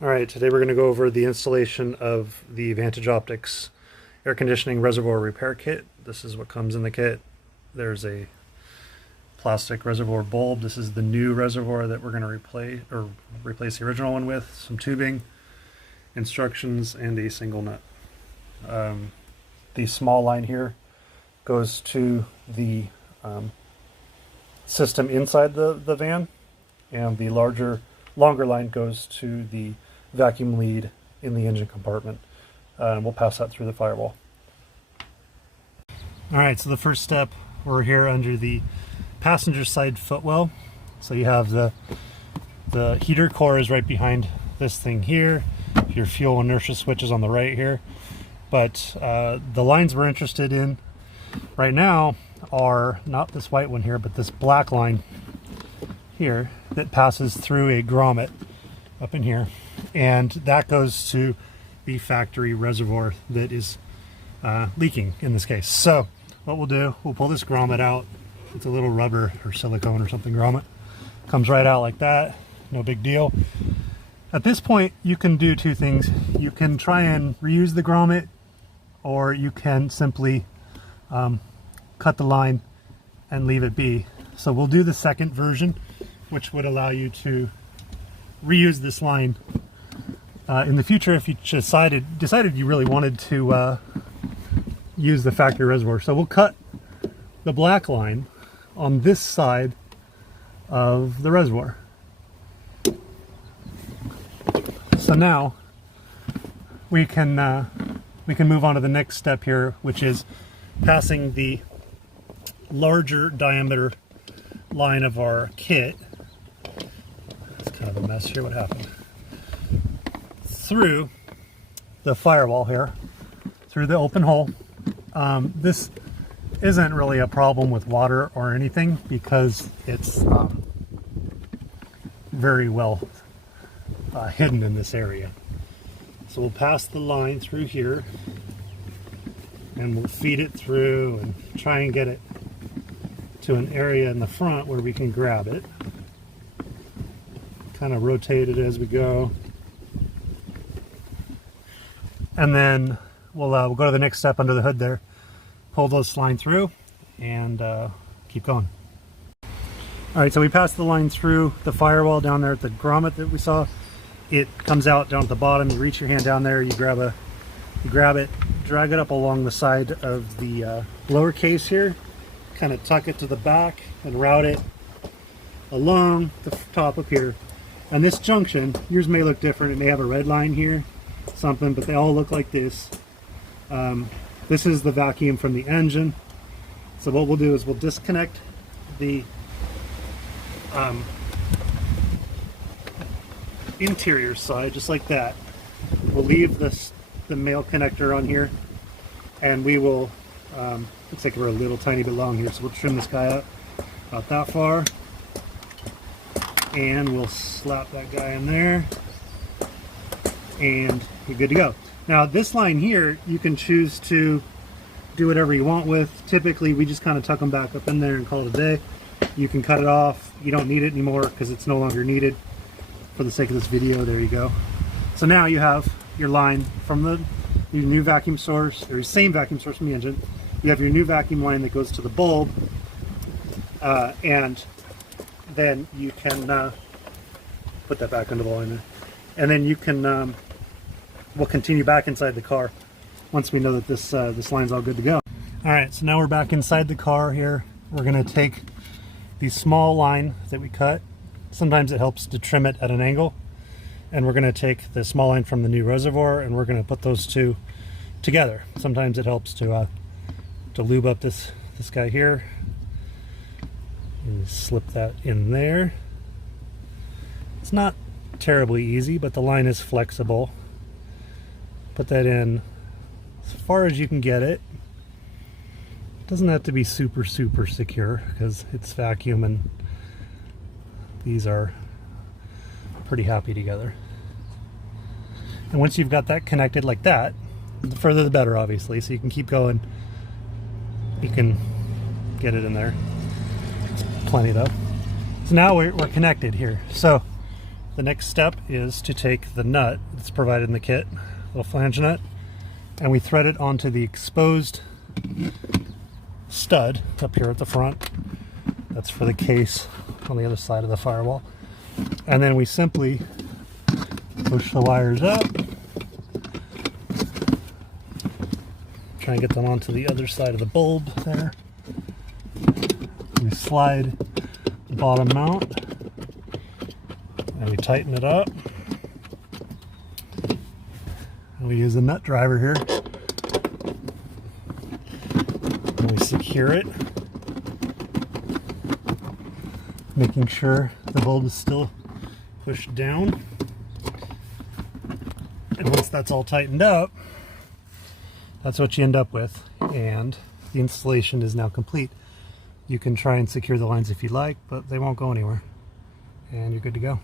All right, today we're going to go over the installation of the Vantage Optics air conditioning reservoir repair kit. This is what comes in the kit. There's a plastic reservoir bulb. This is the new reservoir that we're going to replace the original one with. Some tubing, instructions, and a single nut. The small line here goes to the system inside the van, and the longer line goes to the vacuum lead in the engine compartment. We'll pass that through the firewall. All right, so the first step, we're here under the passenger side footwell. So you have the heater core is right behind this thing here. Your fuel inertia switch is on the right here. But the lines we're interested in right now are not this white one here, but this black line here that passes through a grommet up in here, and that goes to the factory reservoir that is leaking in this case. So what we'll do, we'll pull this grommet out. It's a little rubber or silicone or something grommet. Comes right out like that, no big deal. At this point you can do two things. You can try and reuse the grommet, or you can simply cut the line and leave it be. So we'll do the second version, which would allow you to reuse this line in the future if you decided you really wanted to use the factory reservoir. So we'll cut the black line on this side of the reservoir. So now we can move on to the next step here, which is passing the larger diameter line of our kit. It's kind of a mess here. What happened? Through the firewall here, through the open hole. This isn't really a problem with water or anything because it's very well hidden in this area. So we'll pass the line through here and we'll feed it through and try and get it to an area in the front where we can grab it. Kind of rotate it as we go. And then we'll go to the next step under the hood there. Pull this line through and keep going. All right, so we passed the line through the firewall down there at the grommet that we saw. It comes out down at the bottom. You reach your hand down there, you grab it, drag it up along the side of the blower case here, kind of tuck it to the back and route it along the top up here. And this junction, yours may look different. It may have a red line here, something, but they all look like this. This is the vacuum from the engine. So what we'll do is we'll disconnect the interior side just like that. We'll leave the male connector on here, and we will looks like we're a little tiny bit long here, so we'll trim this guy up about that far, and we'll slap that guy in there, and you're good to go. Now this line here, you can choose to do whatever you want with. Typically we just kind of tuck them back up in there and call it a day. You can cut it off. You don't need it anymore because it's no longer needed for the sake of this video. There you go. So now you have your line from your new vacuum source, or your same vacuum source from the engine. You have your new vacuum line that goes to the bulb, and then you can put that back under the line there. And then you can we'll continue back inside the car once we know that this line's all good to go. All right, so now we're back inside the car here. We're gonna take the small line that we cut. Sometimes it helps to trim it at an angle. And we're gonna take the small line from the new reservoir and we're gonna put those two together. Sometimes it helps to lube up this guy here. And slip that in there. It's not terribly easy, but the line is flexible. Put that in as far as you can get it. Doesn't have to be super secure because it's vacuum and these are pretty happy together. And once you've got that connected like that, the further the better, obviously, so you can keep going. You can get it in there. It's plenty though. So now we're connected here. So the next step is to take the nut that's provided in the kit, little flange nut, and we thread it onto the exposed stud up here at the front. That's for the case on the other side of the firewall. And then we simply push the wires up, try and get them onto the other side of the bulb there. We slide the bottom mount and we tighten it up. And we use a nut driver here. And we secure it, making sure the bulb is still pushed down. And once that's all tightened up, that's what you end up with. And the installation is now complete. You can try and secure the lines if you like, but they won't go anywhere. And you're good to go.